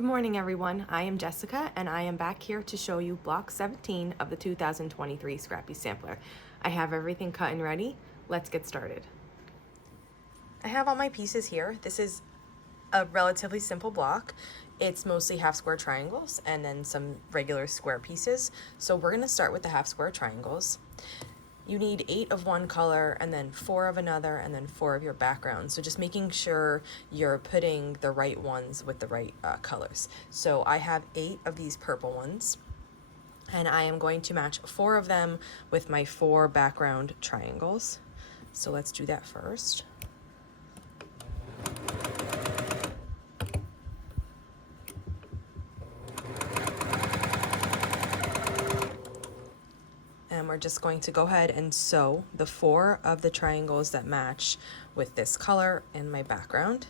Good morning, everyone. I am Jessica, and I am back here to show you block 17 of the 2023 Scrappy Sampler. I have everything cut and ready. Let's get started. I have all my pieces here. This is a relatively simple block. It's mostly half square triangles and then some regular square pieces. So we're going to start with the half square triangles. You need 8 of one color and then 4 of another and then 4 of your background. So just making sure you're putting the right ones with the right colors. So I have 8 of these purple ones, and I am going to match 4 of them with my 4 background triangles. So let's do that first. And we're just going to go ahead and sew the 4 of the triangles that match with this color in my background.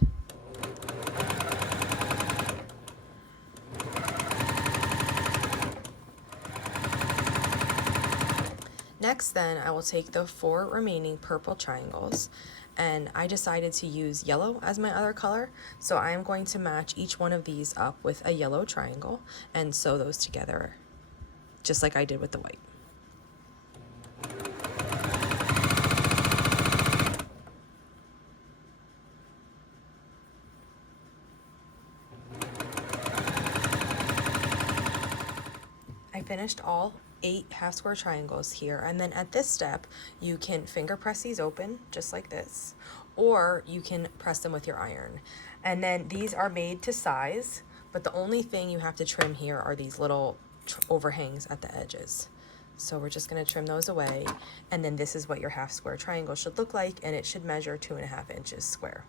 Next then, I will take the 4 remaining purple triangles, and I decided to use yellow as my other color, so I am going to match each one of these up with a yellow triangle and sew those together just like I did with the white. I finished all 8 half square triangles here, and then at this step you can finger press these open just like this, or you can press them with your iron. And then these are made to size, but the only thing you have to trim here are these little overhangs at the edges. So we're just going to trim those away, and then this is what your half square triangle should look like, and it should measure 2.5 inches square.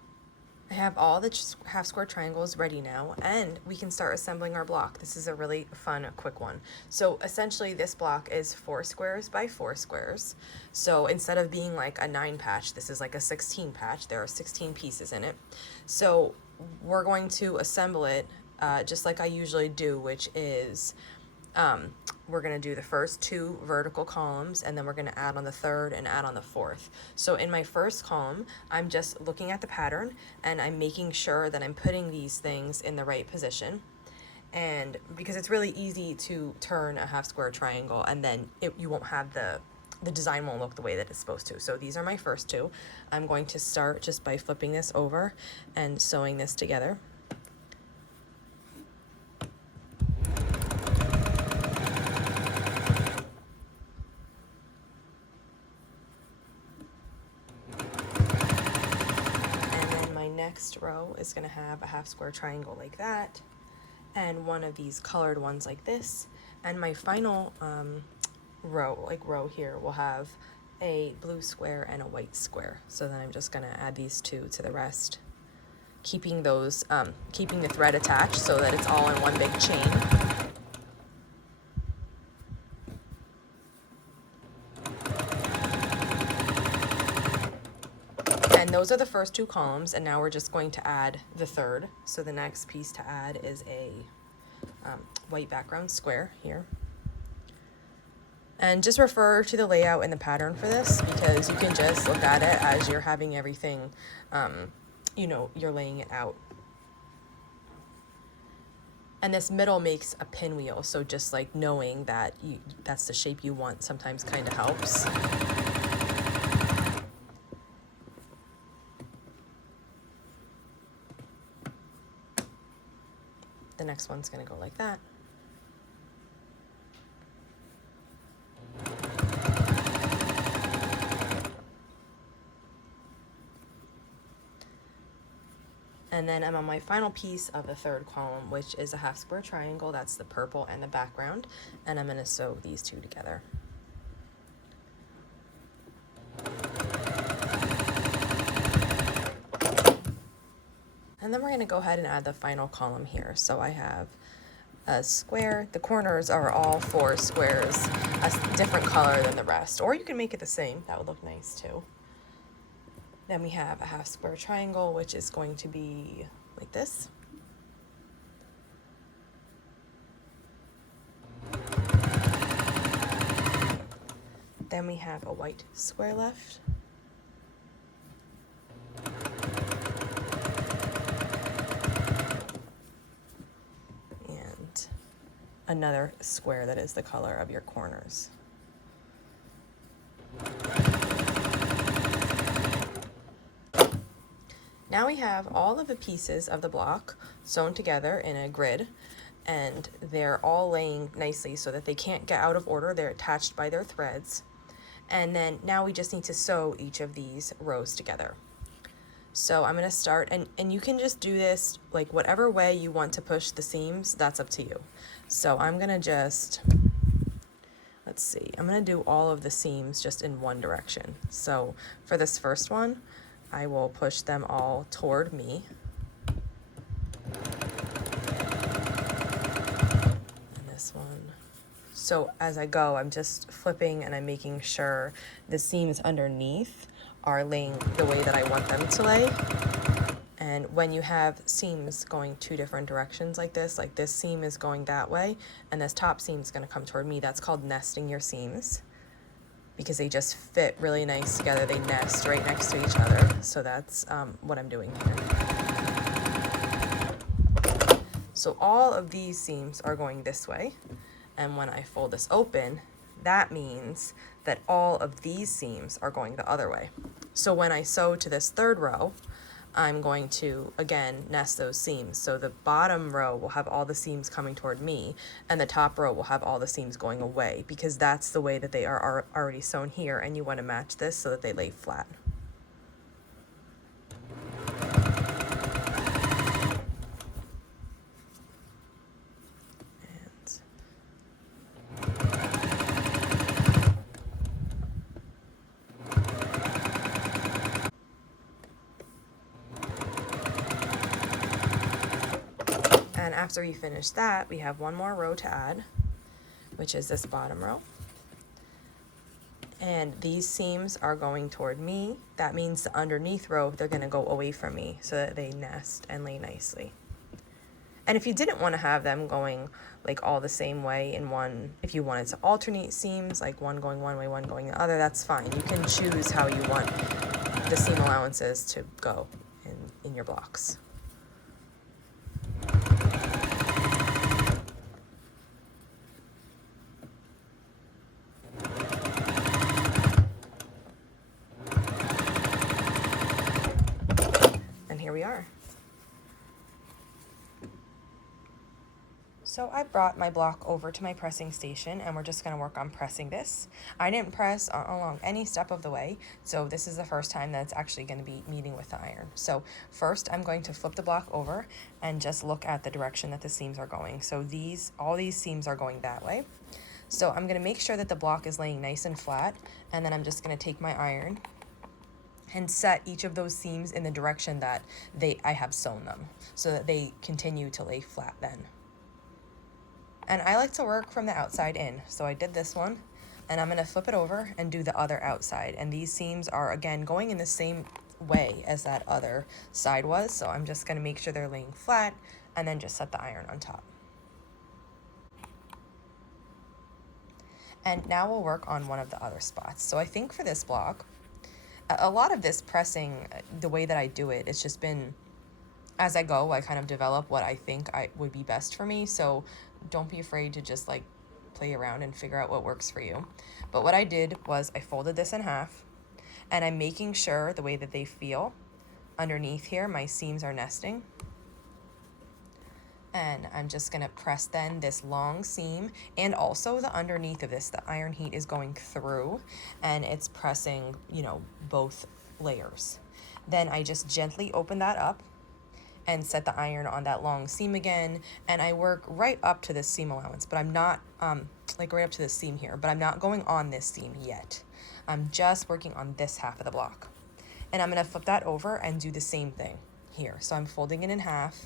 I have all the half square triangles ready now, and we can start assembling our block. This is a really fun, quick one. So essentially this block is 4 squares by 4 squares. So instead of being like a 9 patch, this is like a 16 patch. There are 16 pieces in it. So we're going to assemble it just like I usually do, which is we're going to do the first 2 vertical columns, and then we're going to add on the third and add on the fourth. So in my first column, I'm just looking at the pattern and I'm making sure that I'm putting these things in the right position. And because it's really easy to turn a half square triangle, and then you won't have the design won't look the way that it's supposed to. So these are my first 2. I'm going to start just by flipping this over and sewing this together. Next row is going to have a half square triangle like that, and one of these colored ones like this, and my final row here will have a blue square and a white square. So then I'm just going to add these 2 to the rest, keeping those keeping the thread attached so that it's all in one big chain. And those are the first 2 columns, and now we're just going to add the third. So the next piece to add is a white background square here. And just refer to the layout and the pattern for this, because you can just look at it as you're having everything, you're laying it out. And this middle makes a pinwheel, so just like knowing that that's the shape you want sometimes kind of helps. The next one's going to go like that. And then I'm on my final piece of the third column, which is a half square triangle. That's the purple and the background. And I'm going to sew these 2 together. And then we're going to go ahead and add the final column here. So I have a square. The corners are all 4 squares, a different color than the rest. Or you can make it the same. That would look nice too. Then we have a half square triangle, which is going to be like this. Then we have a white square left. another square that is the color of your corners. Now we have all of the pieces of the block sewn together in a grid, and they're all laying nicely so that they can't get out of order. They're attached by their threads. And then now we just need to sew each of these rows together. So I'm going to start, and you can just do this like whatever way you want to push the seams, that's up to you. So I'm going to just, let's see, I'm going to do all of the seams just in one direction. So for this first one, I will push them all toward me. And this one. So as I go, I'm just flipping and I'm making sure the seams underneath are laying the way that I want them to lay. And when you have seams going two different directions like this seam is going that way and this top seam is going to come toward me, that's called nesting your seams, because they just fit really nice together. They nest right next to each other. So that's what I'm doing here. So all of these seams are going this way. And when I fold this open, that means that all of these seams are going the other way. So when I sew to this third row, I'm going to, again, nest those seams. So the bottom row will have all the seams coming toward me, and the top row will have all the seams going away, because that's the way that they are already sewn here, and you want to match this so that they lay flat. And after we finish that, we have one more row to add, which is this bottom row. And these seams are going toward me. That means the underneath row, they're going to go away from me so that they nest and lay nicely. And if you didn't want to have them going like all the same way in one, if you wanted to alternate seams, like one going one way, one going the other, that's fine. You can choose how you want the seam allowances to go in your blocks. Here we are. So I brought my block over to my pressing station, and we're just going to work on pressing this. I didn't press along any step of the way, so this is the first time that it's actually going to be meeting with the iron. So first I'm going to flip the block over and just look at the direction that the seams are going. So all these seams are going that way. So I'm going to make sure that the block is laying nice and flat, and then I'm just going to take my iron and set each of those seams in the direction that I have sewn them, so that they continue to lay flat then. And I like to work from the outside in, so I did this one, and I'm going to flip it over and do the other outside. And these seams are, again, going in the same way as that other side was, so I'm just going to make sure they're laying flat, and then just set the iron on top. And now we'll work on one of the other spots. So I think for this block, a lot of this pressing, the way that I do it, it's just been as I go. I kind of develop what I think would be best for me. So don't be afraid to just like play around and figure out what works for you. But what I did was I folded this in half, and I'm making sure the way that they feel underneath here, my seams are nesting. And I'm just going to press then this long seam, and also the underneath of this, the iron heat is going through and it's pressing, both layers. Then I just gently open that up and set the iron on that long seam again, and I work right up to this seam allowance, but I'm not like right up to this seam here, but I'm not going on this seam yet. I'm just working on this half of the block. And I'm going to flip that over and do the same thing here. So I'm folding it in half,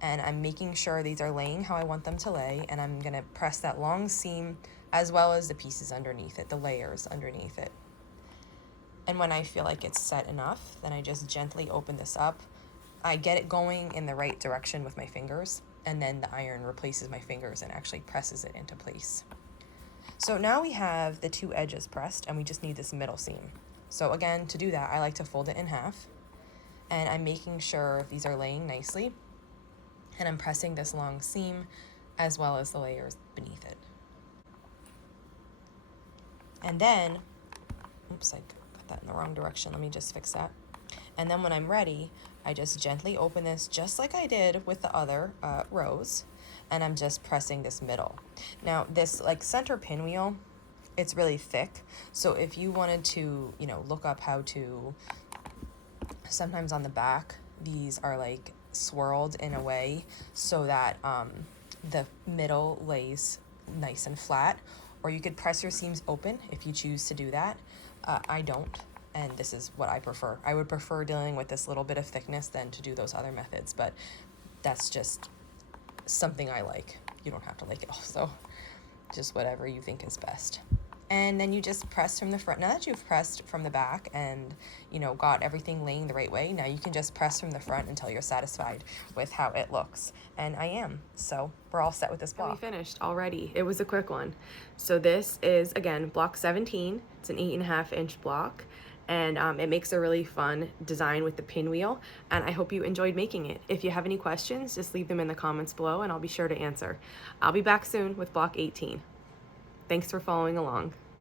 and I'm making sure these are laying how I want them to lay, and I'm going to press that long seam as well as the pieces underneath it, the layers underneath it. And when I feel like it's set enough, then I just gently open this up. I get it going in the right direction with my fingers, and then the iron replaces my fingers and actually presses it into place. So now we have the two edges pressed, and we just need this middle seam. So again, to do that, I like to fold it in half, and I'm making sure these are laying nicely. And I'm pressing this long seam as well as the layers beneath it. And then, oops, I got that in the wrong direction. Let me just fix that. And then when I'm ready, I just gently open this just like I did with the other rows, and I'm just pressing this middle. Now this like center pinwheel, it's really thick, so if you wanted to, you know, look up how to, sometimes on the back these are like swirled in a way so that the middle lays nice and flat, or you could press your seams open if you choose to do that. I don't, and this is what I prefer. I would prefer dealing with this little bit of thickness than to do those other methods, but that's just something I like. You don't have to like it also, just whatever you think is best. And then you just press from the front. Now that you've pressed from the back and, you know, got everything laying the right way, now you can just press from the front until you're satisfied with how it looks. And I am. So we're all set with this block. And we finished already. It was a quick one. So this is, again, block 17. It's an 8.5 inch block. And it makes a really fun design with the pinwheel. And I hope you enjoyed making it. If you have any questions, just leave them in the comments below and I'll be sure to answer. I'll be back soon with block 18. Thanks for following along.